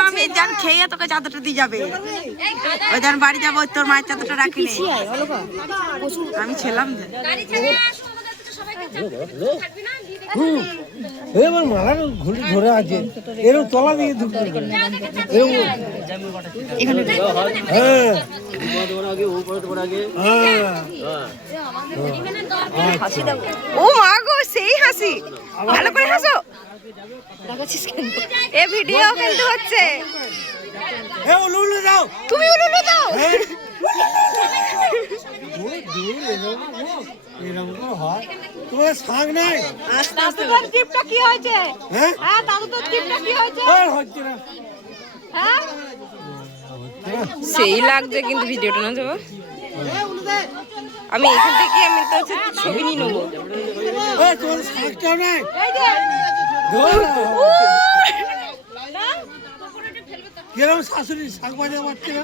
আমি জান খেয়ে তোকে চাদরটা দিয়ে যাবে ওই জান বাড়ি যাবো তোর মায়ের চাদরটা রাখিনি আমি ছিলাম এবার মালার ঘুড়ি ধরে আছে এরকম তলা দিয়ে ঢুকতে ও মা গো সেই হাসি ভালো করে হাসো এ ভিডিও কিন্তু হচ্ছে তুমি উলুলু দাও তোমার শাক নাই দাদুর গিফটটা কি হয়েছে হ্যাঁ হ্যাঁ দাদুর গিফটটা কি হয়েছে হচ্ছে না হ্যাঁ সেই লাগছে কিন্তু ভিডিওটা না দেবো আমি এখান থেকে আমি তো ছবি নিয়ে নেবো তোমার শাকটাও নাই কিরকম শাশুড়ি শাক বাজা পাচ্ছে না